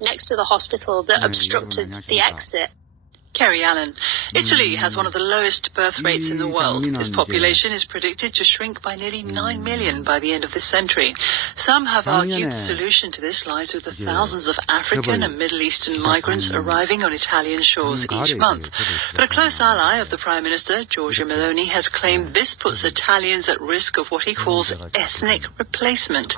next to the hospital that obstructed the exit. Kerry Allen. Italy has one of the lowest birth rates in the world. Its population is predicted to shrink by nearly 9 million by the end of this century. Some have argued the solution to this lies with the thousands of African and Middle Eastern migrants arriving on Italian shores each month. But a close ally of the Prime Minister, Giorgia Meloni, has claimed this puts Italians at risk of what he calls ethnic replacement.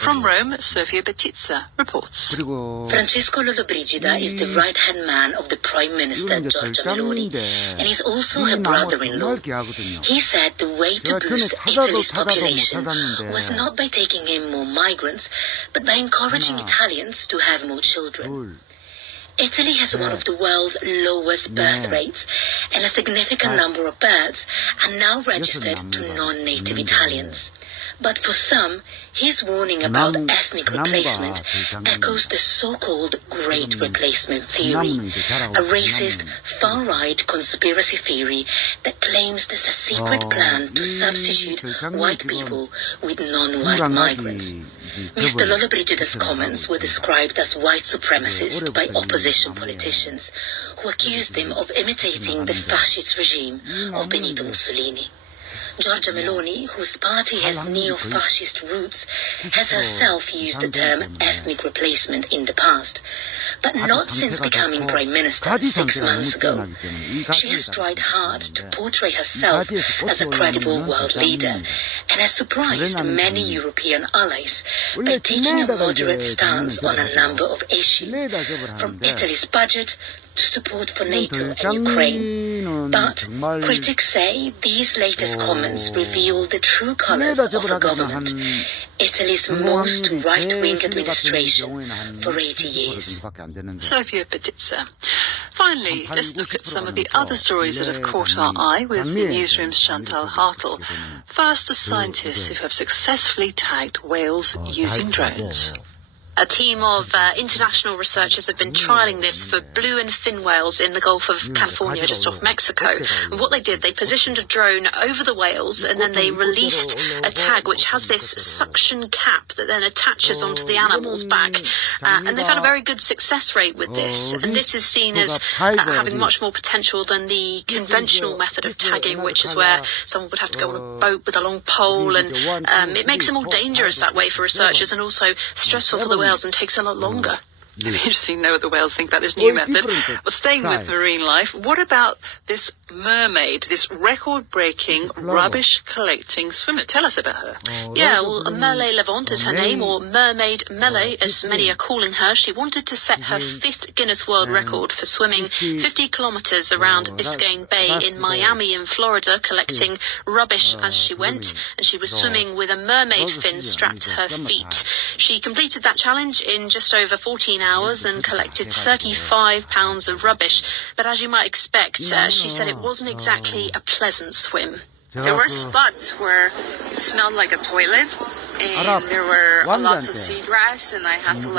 From Rome, Sofia Betizza reports. Francesco Lollobrigida is the right-hand man of the Prime Minister, Giorgia Meloni, and he's also her brother-in-law. He said the way to boost Italy's population was not by taking in more migrants, but by encouraging Italians to have more children. Italy has one of the world's lowest birth rates, and a significant number of births are now registered to non-native Italians. But for some, his warning about ethnic replacement echoes the so-called Great Replacement Theory, a racist, far-right conspiracy theory that claims there's a secret plan to substitute white people with non-white migrants. Mr. Lollobrigida's comments were described as white supremacist by opposition politicians, who accused him of imitating the fascist regime of Benito Mussolini. Giorgia Meloni, whose party has neo-fascist roots, has herself used the term ethnic replacement in the past, but not since becoming Prime Minister 6 months ago. She has tried hard to portray herself as a credible world leader and has surprised many European allies by taking a moderate stance on a number of issues, from Italy's budget to support for NATO and Ukraine. But critics say these latest comments reveal the true colors of her government, Italy's most right-wing administration for 80 years. Sofia Betizza. Finally, let's look at some of the other stories that have caught our eye with the newsroom's Chantal Hartle. First, the scientists who have successfully tagged whales using drones. A team of international researchers have been trialling this for blue and fin whales in the Gulf of California, just off Mexico. And what they did, they positioned a drone over the whales and then they released a tag which has this suction cap that then attaches onto the animal's back. And they've had a very good success rate with this. And this is seen as having much more potential than the conventional method of tagging, which is where someone would have to go on a boat with a long pole. And it makes it more dangerous that way for researchers and also stressful for the whales and takes a lot longer. It'd be interesting to know what the whales think about this new method. But staying with marine life, what about this mermaid, this record-breaking, rubbish-collecting swimmer? Tell us about her. Yeah, well, Merle Levant is her name, or Mermaid Mele, as many are calling her. She wanted to set her 5th Guinness World Record for swimming 50 kilometers around Biscayne Bay in Miami in Florida, collecting rubbish as she went, and she was swimming with a mermaid fin strapped to her feet. She completed that challenge in just over 14 hours and collected 35 pounds of rubbish. But as you might expect, she said it wasn't exactly a pleasant swim. There were spots where it smelled like a toilet, and there were lots of seagrass, and I had to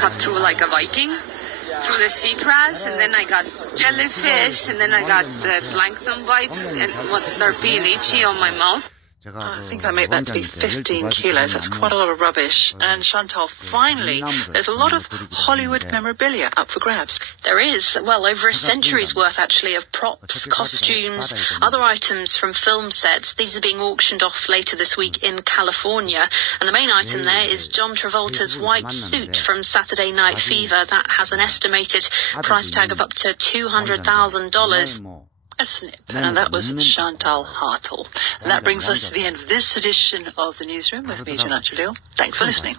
cut through like a Viking through the seagrass, and then I got jellyfish, and then I got the plankton bites, and what started being itchy on my mouth. I think I make that to be 15 kilos. That's quite a lot of rubbish. And Chantal, finally, there's a lot of Hollywood memorabilia up for grabs. There is, well, over a century's worth, actually, of props, costumes, other items from film sets. These are being auctioned off later this week in California. And the main item there is John Travolta's white suit from Saturday Night Fever. That has an estimated price tag of up to $200,000. A snip, and that was Chantal Hartle. And that brings us to the end of this edition of the Newsroom with me, Janat Jalil. Thanks for listening.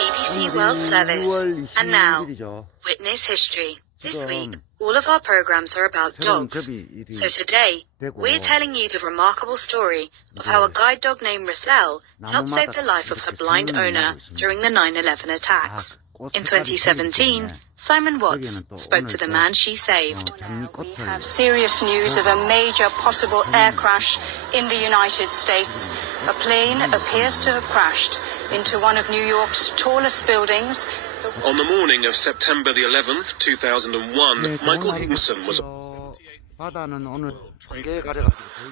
BBC World Service. And now, Witness History. This week, all of our programs are about dogs. So today, we're telling you the remarkable story of how a guide dog named Russell helped save the life of her blind owner during the 9/11 attacks. In 2017, Simon Watts spoke to the man she saved. We have serious news of a major possible air crash in the United States. A plane appears to have crashed into one of New York's tallest buildings. On the morning of September the 11th, 2001, Michael Higginson was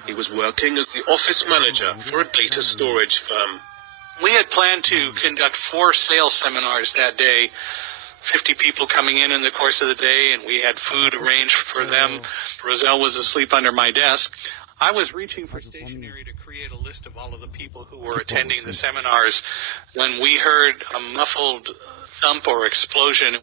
He was working as the office manager for a data storage firm. We had planned to conduct 4 sales seminars that day, 50 people coming in the course of the day, and we had food arranged for them. Roselle was asleep under my desk. I was reaching for stationery to create a list of all of the people who were attending the seminars when we heard a muffled thump or explosion.